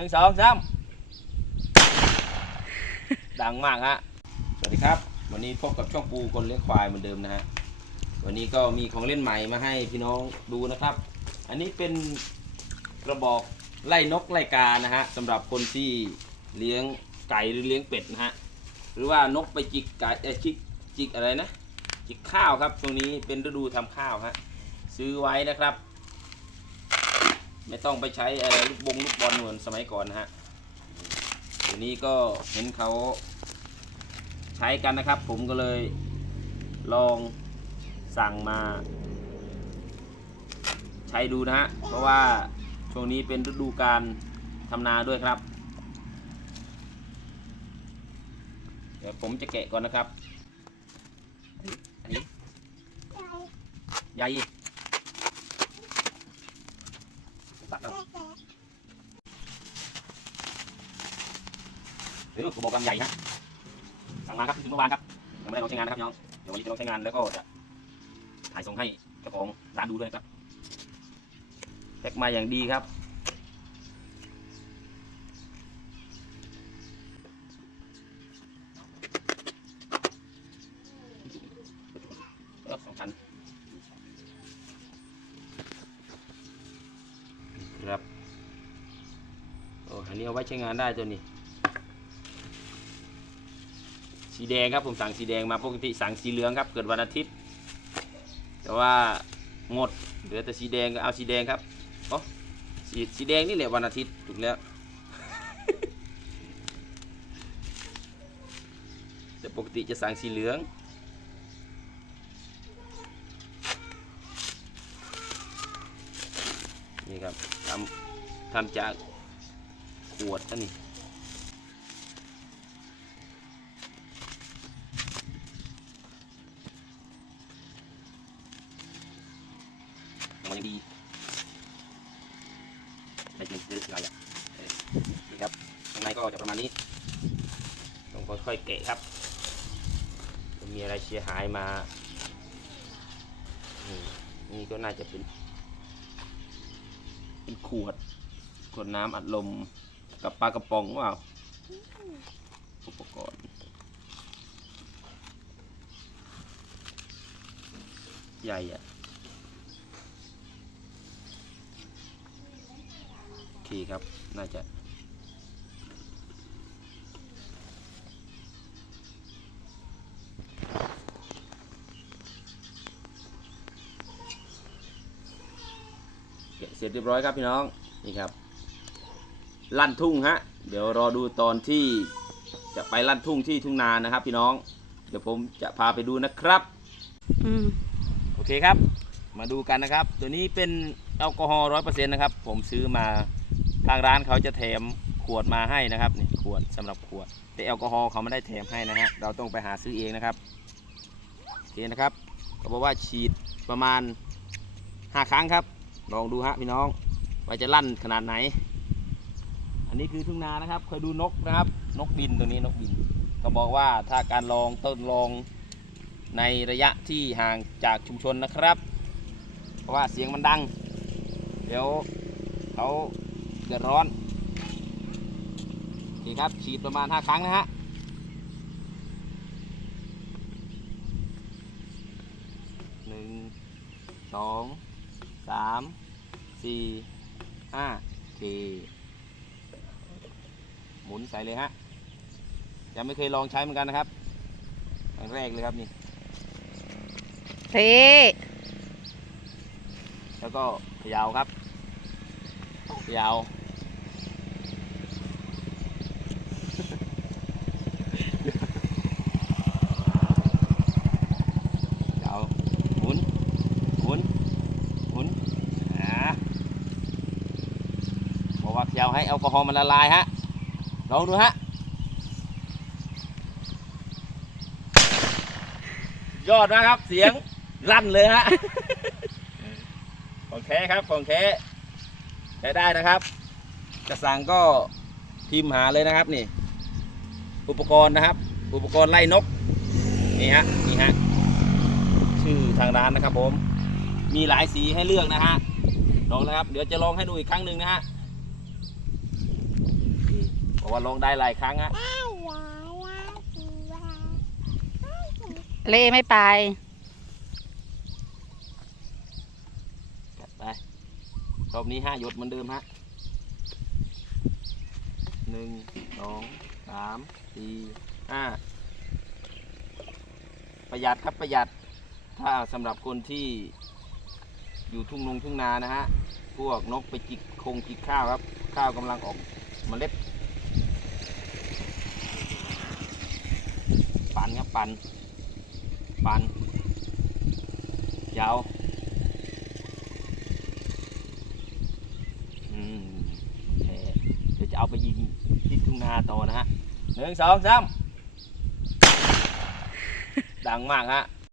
หนึ่งสองสามดังมากฮะ สวัสดีครับ วันนี้พบกับช่องปูคนเลี้ยงควายเหมือนเดิมนะฮะ วันนี้ก็มีของเล่นใหม่มาให้พี่น้องดูนะครับ อันนี้เป็นกระบอกไล่นกไล่กานะฮะสำหรับคนที่เลี้ยงไก่หรือเลี้ยงเป็ดนะฮะ หรือว่านกไปจิกไก่เอ่อจิกจิกอะไรนะ จิกข้าวครับ ตรงนี้เป็นฤดูทำข้าวฮะ ซื้อไว้นะครับ ไม่ต้องไปใช้อะไรลูกบงลูกบอลเหมือนสมัยก่อนนะฮะเดี๋ยวนี้ก็เห็นเขาใช้กันนะครับ ผมก็เลยลองสั่งมา ใช้ดูนะฮะเพราะว่าช่วงนี้เป็นฤดูการทำนาด้วยครับ เดี๋ยวผมจะแกะก่อนนะครับอันนี้ใหญ่ เดี๋ยวผมบอกกำใหญ่ฮะสั่งมาครับถึงเมื่อวานครับยังไม่ได้ลองใช้งานนะครับน้องเดี๋ยววันนี้จะลองใช้งานแล้วก็จะถ่ายส่งให้เจ้าของร้านดูด้วยครับแพ็กมาอย่างดีครับสองชั้นครับโอ้อันนี้เอาไว้ใช้งานได้ตัวนี้ สีแดงครับผมสั่งสีแดงมาปกติสั่งสีเหลืองครับ เกิดวันอาทิตย์ แต่ว่าหมดเหลือแต่สีแดงก็เอาสีแดงครับอ๋อสีสีแดงนี่แหละวันอาทิตย์ถูกแล้วแต่ปกติจะสั่งสีเหลืองนี่ครับทำทำจากขวดนะนี่ยังดีไม่ จริงซื้ออะไรอ่ออนี่ครับข้างในก็จะประมาณนี้ต้องค่อยๆเกะครับมีอะไรเสียหายมา นี่ก็น่าจะเป็น เป็นขวด ขวดน้ำอัดลมกับปลากระป๋องว้าวอุปกรณ์ใหญ่อะ โอเคครับ น่าจะเกะเสร็จเรียบร้อยครับพี่น้อง นี่ครับ ลั่นทุ่งฮะ เดี๋ยวรอดูตอนที่จะไปลั่นทุ่งที่ทุ่งนานะครับ พี่น้อง เดี๋ยวผมจะพาไปดูนะครับอืมโอเคครับ มาดูกันนะครับ ตัวนี้เป็นแอลกอฮอล์ร้อยเปอร์เซ็นต์นะครับ ผมซื้อมา ทางร้านเขาจะแถมขวดมาให้นะครับนี่ขวดสำหรับขวด แต่แอลกอฮอล์เขาไม่ได้แถมให้นะฮะเราต้องไปหาซื้อเองนะครับโอเคนะครับเขาบอกว่าฉีดประมาณ 5 ครั้งครับ ลองดูฮะพี่น้องว่าจะลั่นขนาดไหน อันนี้คือทุ่งนานะครับเคยดูนกนะครับ นกบินตัวนี้นกบินเขาบอกว่าถ้าการลองต้นลองในระยะที่ห่างจากชุมชนนะครับ เพราะว่าเสียงมันดัง เดี๋ยวเขา เดือดร้อนโอเคครับฉีดประมาณ 5 ครั้งนะฮะหนึ่งสองสามสี่ห้าโอเคหมุนใส่เลยฮะยังไม่เคยลองใช้เหมือนกันนะครับครั้งแรกเลยครับนี่เทแล้วก็เขยาวครับเขยาวเขยาวหมุน หมุน หมุนอ่า บอกว่าเขยาวให้แอลกอฮอล์มันละลายฮะลองดูฮะยอดนะครับเสียงลั่นเลยฮะของแท้ครับของแท้ใช้ได้นะครับ จะสั่งก็พิมพ์หาเลยนะครับนี่ อุปกรณ์นะครับ อุปกรณ์ไล่นกนี่ฮะนี่ฮะชื่อทางร้านนะครับผม มีหลายสีให้เลือกนะฮะลองนะครับ เดี๋ยวจะลองให้ดูอีกครั้งหนึ่งนะฮะะว่าลงได้หลายครั้งฮะเล่ไม่ไปจัดไปรอบนี้ห้าหยดเหมือนเดิมฮะหนึ่งสองสามสี่ห้าประหยัดครับประหยัดถ้าสำหรับคนที่อยู่ทุ่งนงทุ่งนานะฮะ พวกนกไปจิกคงจิกข้าวครับ ข้าวกำลังออกเมล็ด ปันปัน ปัน ยาวอืมโอเคเดี๋ยวจะเอาไปยิงที่ทุ่งนาต่อนะฮะหนึ่งสองสามดังมากฮะ